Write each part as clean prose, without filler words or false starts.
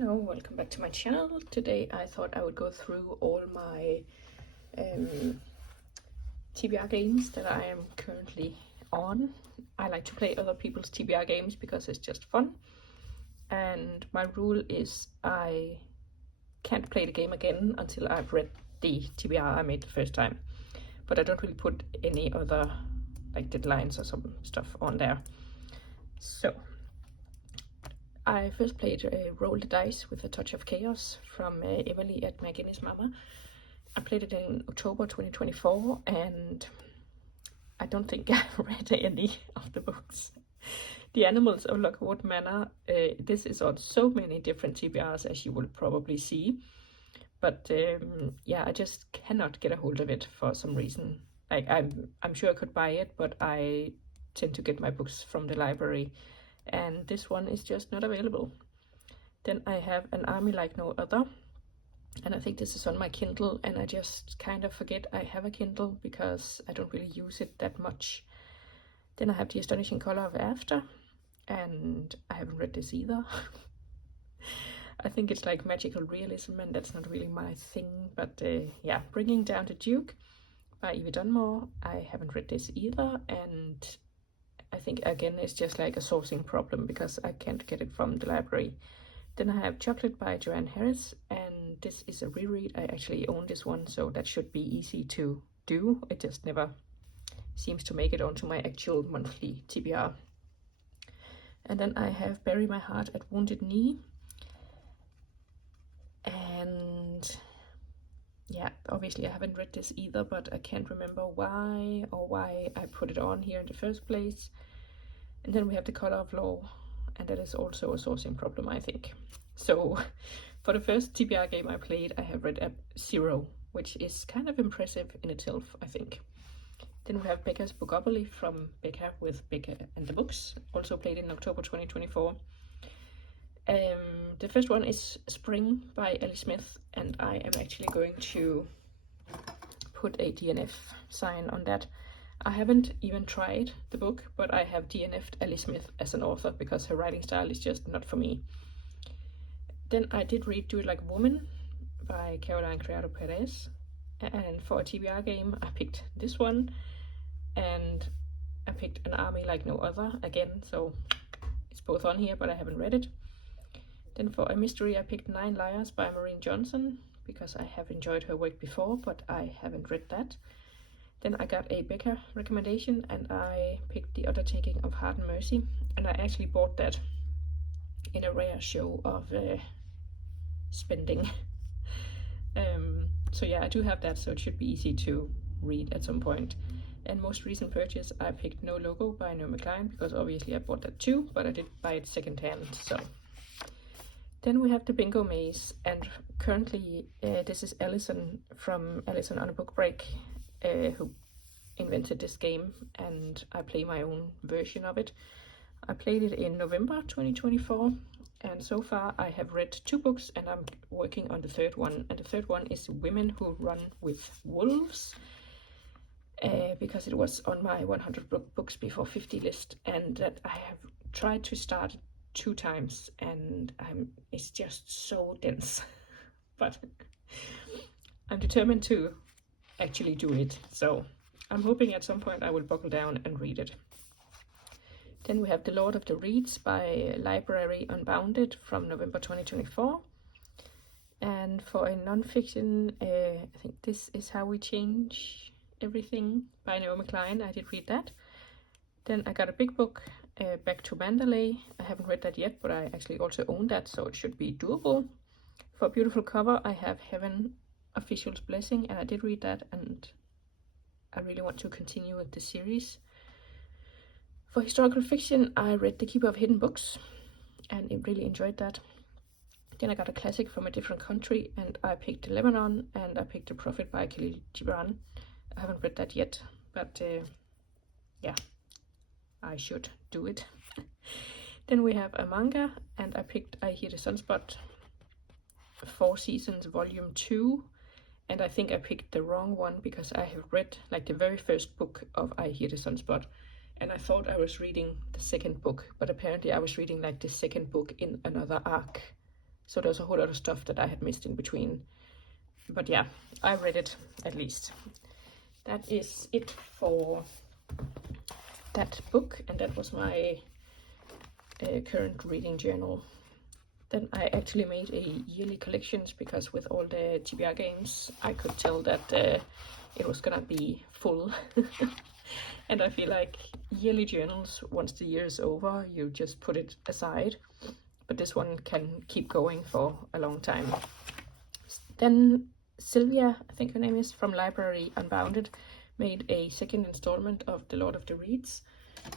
Hello, welcome back to my channel. Today I thought I would go through all my TBR games that I am currently on. I like to play other people's TBR games because it's just fun. And my rule is I can't play the game again until I've read the TBR I made the first time. But I don't really put any other like deadlines or some stuff on there. So I first played Roll the Dice with a Touch of Chaos from Emily at McGinnis Mama. I played it in October 2024 and I don't think I've read any of the books. The Animals of Lockwood Manor, this is on so many different TBRs as you will probably see. But yeah, I just cannot get a hold of it for some reason. Like I'm sure I could buy it, but I tend to get my books from the library. And this one is just not available. Then I have An Army Like No Other, and I think this is on my Kindle, and I just kind of forget I have a Kindle because I don't really use it that much. Then I have The Astonishing Color of After, and I haven't read this either. I think it's like magical realism, and that's not really my thing, but yeah, Bringing Down the Duke by Evie Dunmore. I haven't read this either, and I think again it's just like a sourcing problem because I can't get it from the library. Then I have Chocolate by Joanne Harris, and this is a reread. I actually own this one, so that should be easy to do. It just never seems to make it onto my actual monthly TBR. And then I have Bury My Heart at Wounded Knee. And yeah, obviously I haven't read this either, but I can't remember why I put it on here in the first place. And then we have The Color of Law, and that is also a sourcing problem, I think. So for the first TBR game I played, I have read 0, which is kind of impressive in itself, I think. Then we have Becca's Bookopoly from Becca with Becca and the Books, also played in October 2024. The first one is Spring by Ellie Smith, and I am actually going to put a DNF sign on that. I haven't even tried the book, but I have DNF'd Ellie Smith as an author because her writing style is just not for me. Then I did read Do It Like a Woman by Caroline Criado Perez, and for a TBR game I picked this one, and I picked An Army Like No Other again, so it's both on here, but I haven't read it. Then for a mystery I picked 9 Liars by Maureen Johnson because I have enjoyed her work before, but I haven't read that. Then I got a Becca recommendation and I picked The Undertaking of Heart and Mercy, and I actually bought that in a rare show of spending. So yeah, I do have that, so it should be easy to read at some point. And most recent purchase, I picked No Logo by Naomi Klein because obviously I bought that too, but I did buy it secondhand, so. Then we have the Bingo Maze, and currently this is Alison from Alison on a Book Break, who invented this game, and I play my own version of it. I played it in November 2024, and so far I have read 2 books and I'm working on the third one, and the third one is Women Who Run with Wolves, because it was on my 100 books before 50 list, and that I have tried to start 2 times, and it's just so dense. But I'm determined to actually do it, so I'm hoping at some point I will buckle down and read it. Then we have The Lord of the Reeds by Library Unbounded from November 2024. And for a non-fiction, I think this is How We Change Everything by Naomi Klein. I did read that. Then I got a big book, Back to Mandalay. I haven't read that yet, but I actually also own that, so it should be doable. For a beautiful cover, I have Heaven Official's Blessing, and I did read that, and I really want to continue with the series. For historical fiction, I read The Keeper of Hidden Books, and I really enjoyed that. Then I got a classic from a different country, and I picked Lebanon, and I picked The Prophet by Khalil Gibran. I haven't read that yet, but yeah, I should do it. Then we have a manga, and I picked I Hear the Sunspot 4 Seasons Volume 2, and I think I picked the wrong one because I have read like the very first book of I Hear the Sunspot, and I thought I was reading the second book, but apparently I was reading like the second book in another arc. So there's a whole lot of stuff that I had missed in between. But yeah, I read it at least. That is it for that book, and that was my current reading journal. Then I actually made a yearly collections, because with all the TBR games, I could tell that it was gonna be full. And I feel like yearly journals, once the year is over, you just put it aside. But this one can keep going for a long time. Then Sylvia, I think her name is, from Library Unbounded, made a second installment of The Lord of the Reeds,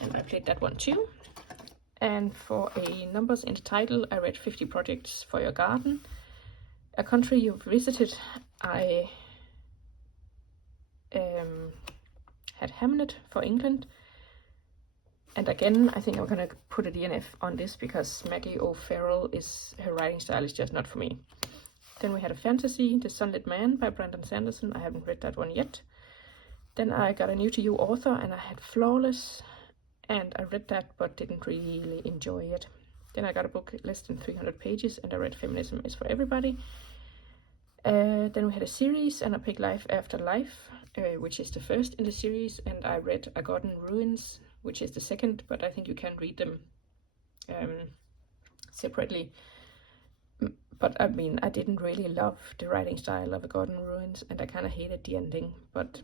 and I played that one too. And for a numbers in the title, I read 50 Projects for Your Garden. A Country You've Visited, I had Hamlet for England. And again, I think I'm gonna put a DNF on this, because Maggie O'Farrell her writing style is just not for me. Then we had a fantasy, The Sunlit Man by Brandon Sanderson. I haven't read that one yet. Then I got a new to you author, and I had Flawless, and I read that but didn't really enjoy it. Then I got a book less than 300 pages, and I read Feminism is for Everybody. Then we had a series, and I picked Life After Life, which is the first in the series, and I read A Garden Ruins, which is the second, but I think you can read them separately. But I mean, I didn't really love the writing style of A Garden Ruins, and I kind of hated the ending, but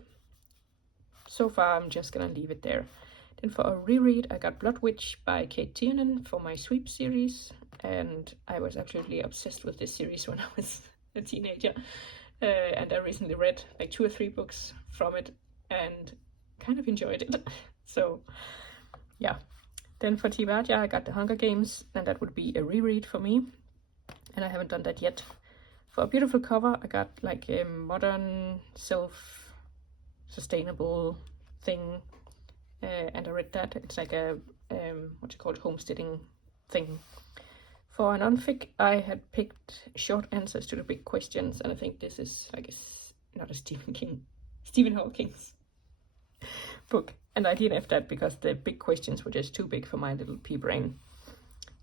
so far I'm just gonna leave it there. Then for a reread, I got Blood Witch by Kate Tiernan for my Sweep series, and I was absolutely obsessed with this series when I was a teenager. And I recently read like 2 or 3 books from it and kind of enjoyed it. So yeah. Then for TBR, I got The Hunger Games, and that would be a reread for me, and I haven't done that yet. For a beautiful cover, I got like a modern self-sustainable thing, and I read that. It's like a homesteading thing. For a non-fic, I had picked Short Answers to the Big Questions, and I think this is, I guess, not a Stephen Hawking's book. And I DNF'd that because the big questions were just too big for my little pea brain.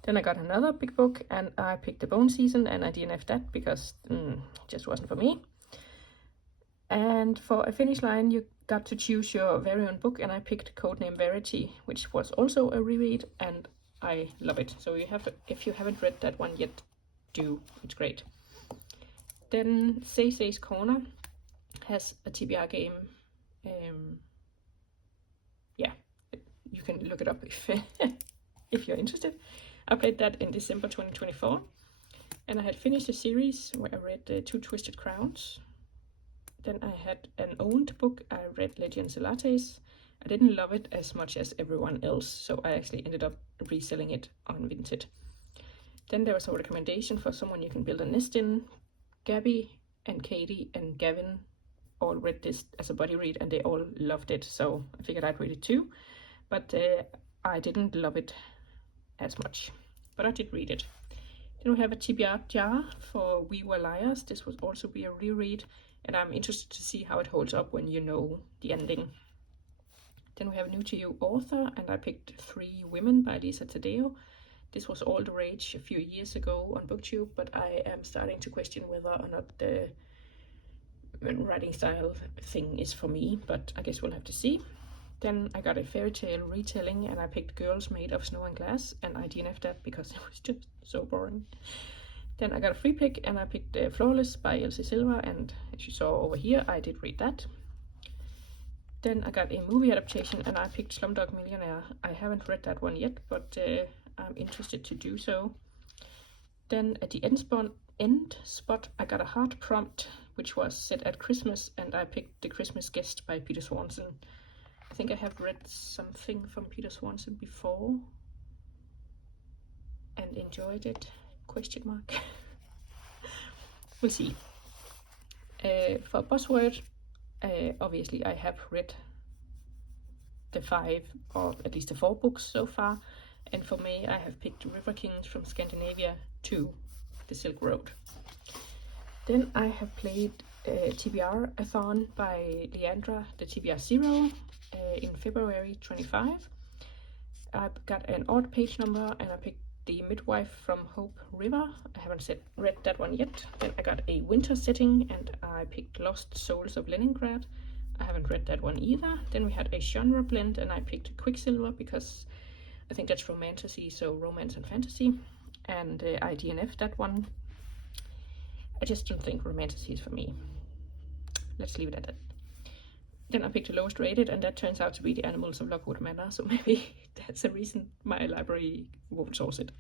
Then I got another big book, and I picked The Bone Season, and I DNF'd that because it just wasn't for me. And for a finish line, you got to choose your very own book, and I picked Codename Verity, which was also a reread, and I love it. So you have to, if you haven't read that one yet, do. It's great. Then Say's Corner has a TBR game. Yeah, you can look it up if you're interested. I played that in December 2024, and I had finished a series where I read 2 Twisted Crowns. Then I had an owned book. I read Legends Elates. I didn't love it as much as everyone else, so I actually ended up reselling it on Vinted. Then there was a recommendation for Someone You Can Build a Nest In. Gabby and Katie and Gavin all read this as a buddy read, and they all loved it, so I figured I'd read it too. But I didn't love it as much, but I did read it. Then we have a TBR jar for We Were Liars. This would also be a reread, and I'm interested to see how it holds up when you know the ending. Then we have a new to you author, and I picked 3 Women by Lisa Tadeo. This was all the rage a few years ago on BookTube, but I am starting to question whether or not the writing style thing is for me, but I guess we'll have to see. Then I got a fairy tale retelling, and I picked Girls Made of Snow and Glass, and I DNF'd that because it was just so boring. Then I got a free pick, and I picked Flawless by Elsie Silva, and as you saw over here, I did read that. Then I got a movie adaptation, and I picked Slumdog Millionaire. I haven't read that one yet, but I'm interested to do so. Then at the end spot, I got a hard prompt, which was set at Christmas, and I picked The Christmas Guest by Peter Swanson. I think I have read something from Peter Swanson before and enjoyed it, ? We'll see. For Buzzword, obviously I have read the 5 or at least the 4 books so far, and for May I have picked River Kings from Scandinavia 2, The Silk Road. Then I have played TBR-a-thon by Leandra, the TBR Zero, in February 25. I got an odd page number, and I picked The Midwife from Hope River. I haven't read that one yet. Then I got A Winter Setting, and I picked Lost Souls of Leningrad. I haven't read that one either. Then we had a genre blend, and I picked Quicksilver because I think that's romantasy, so romance and fantasy. And I DNF that one. I just don't think romantasy is for me. Let's leave it at that. Then I picked the lowest rated, and that turns out to be The Animals of Lockwood Manor, so maybe that's a reason my library won't source it.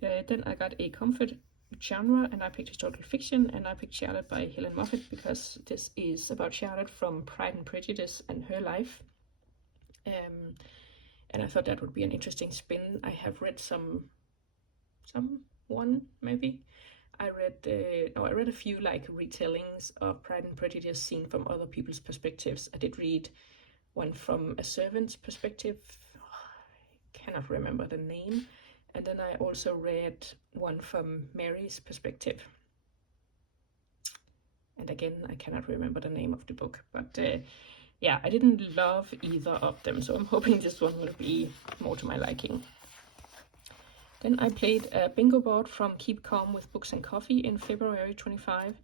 Then I got a comfort genre, and I picked historical fiction, and I picked Charlotte by Helen Moffat because this is about Charlotte from Pride and Prejudice and her life. And I thought that would be an interesting spin. I have read one maybe. I read a few like retellings of Pride and Prejudice seen from other people's perspectives. I did read one from a servant's perspective. I cannot remember the name. And then I also read one from Mary's perspective. And again, I cannot remember the name of the book. But yeah, I didn't love either of them, so I'm hoping this one will be more to my liking. Then I played a bingo board from Keep Calm with Books and Coffee in February 25.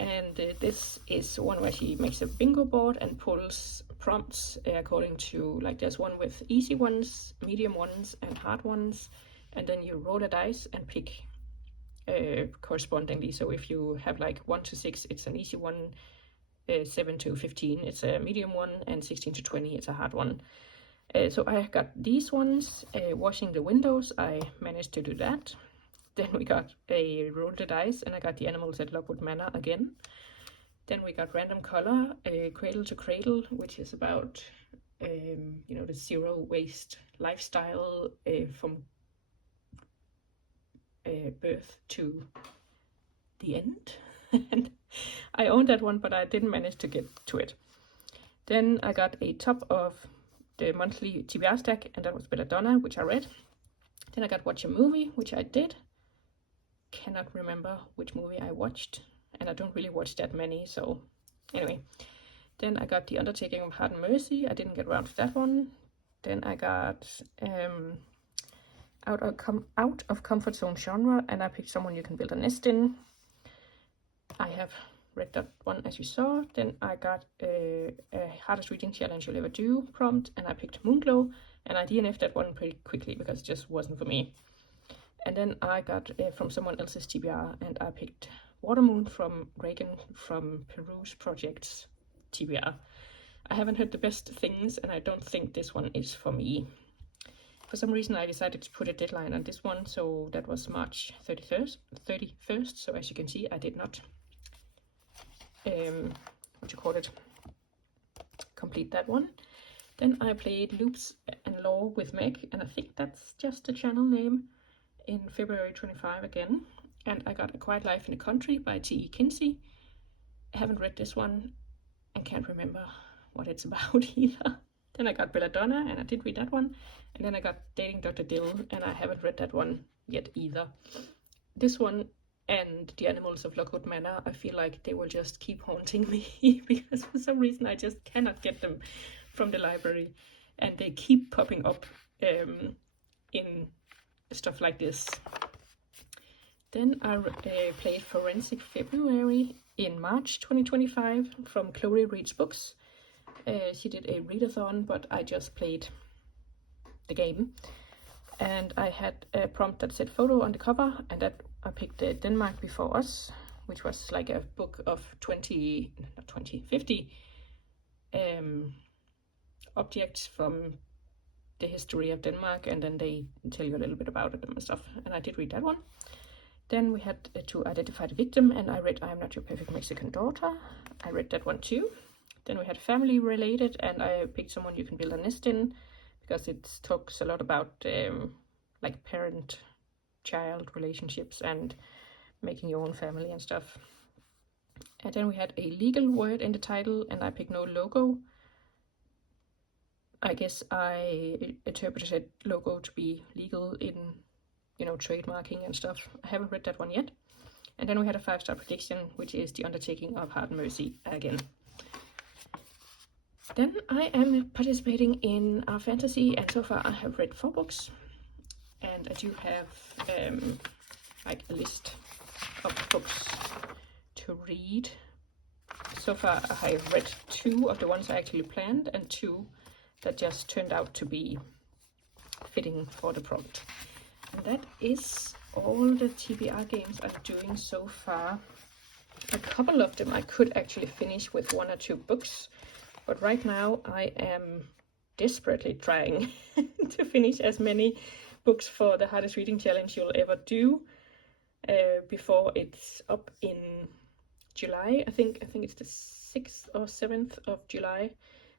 And this is one where she makes a bingo board and pulls prompts according to, like, there's one with easy ones, medium ones, and hard ones. And then you roll a dice and pick correspondingly. So if you have like 1 to 6, it's an easy one. 7 to 15, it's a medium one. And 16 to 20, it's a hard one. So I got these ones. Washing the windows, I managed to do that. Then we got a roll the dice, and I got The Animals at Lockwood Manor again. Then we got Random Color, Cradle to Cradle, which is about the zero waste lifestyle from birth to the end. And I owned that one, but I didn't manage to get to it. Then I got a top of the monthly TBR stack, and that was Belladonna, which I read. Then I got Watch a Movie, which I did. Cannot remember which movie I watched, and I don't really watch that many, so anyway. Then I got The Undertaking of Heart and Mercy. I didn't get around to that one. Then I got out of Comfort Zone genre, and I picked Someone You Can Build a Nest In. I have read that one, as you saw. Then I got a hardest reading challenge you'll ever do prompt, and I picked Moonglow, and I DNF'd that one pretty quickly because it just wasn't for me. And then I got from someone else's TBR, and I picked Watermoon from Reagan from Peru's Project's TBR. I haven't heard the best things, and I don't think this one is for me. For some reason, I decided to put a deadline on this one, so that was March 31st. So as you can see, I did not complete that one. Then I played Loops and Law with Meg, and I think that's just the channel name, in February 25 again. And I got A Quiet Life in the Country by T.E. Kinsey. I haven't read this one and can't remember what it's about either. Then I got Belladonna, and I did read that one. And then I got Dating Dr. Dill, and I haven't read that one yet either. This one and The Animals of Lockwood Manor, I feel like they will just keep haunting me because for some reason I just cannot get them from the library, and they keep popping up in stuff like this. Then I played Forensic February in March 2025 from Chloe Reads Books. She did a readathon, but I just played the game. And I had a prompt that said photo on the cover, and that I picked Denmark Before Us, which was like a book of 50 objects from the history of Denmark, and then they tell you a little bit about it and stuff. And I did read that one. Then we had To Identify the Victim, and I read I Am Not Your Perfect Mexican Daughter. I read that one too. Then we had family related, and I picked Someone You Can Build a Nest In, because it talks a lot about like parent-child relationships and making your own family and stuff. And then we had a legal word in the title, and I picked No Logo. I guess I interpreted logo to be legal in, trademarking and stuff. I haven't read that one yet. And then we had a 5-star prediction, which is The Undertaking of Heart and Mercy again. Then I am participating in our fantasy, and so far I have read 4 books. and I do have like a list of books to read. So far I have read 2 of the ones I actually planned and 2 that just turned out to be fitting for the prompt. And that is all the TBR games I'm doing so far. A couple of them I could actually finish with 1 or 2 books, but right now I am desperately trying to finish as many books for the hardest reading challenge you'll ever do before it's up in July. I think it's the 6th or 7th of July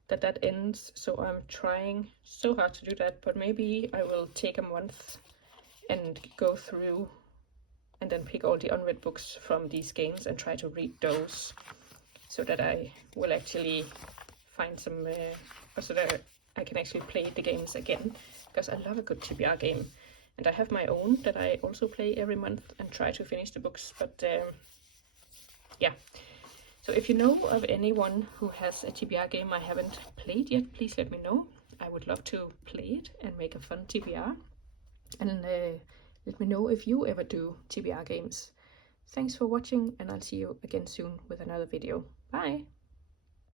that ends, so I'm trying so hard to do that, but maybe I will take a month and go through and then pick all the unread books from these games and try to read those, so that I will actually find some so that I can actually play the games again, because I love a good TBR game. And I have my own that I also play every month and try to finish the books, but yeah. So if you know of anyone who has a TBR game I haven't played yet, please let me know. I would love to play it and make a fun TBR. And let me know if you ever do TBR games. Thanks for watching, and I'll see you again soon with another video. Bye!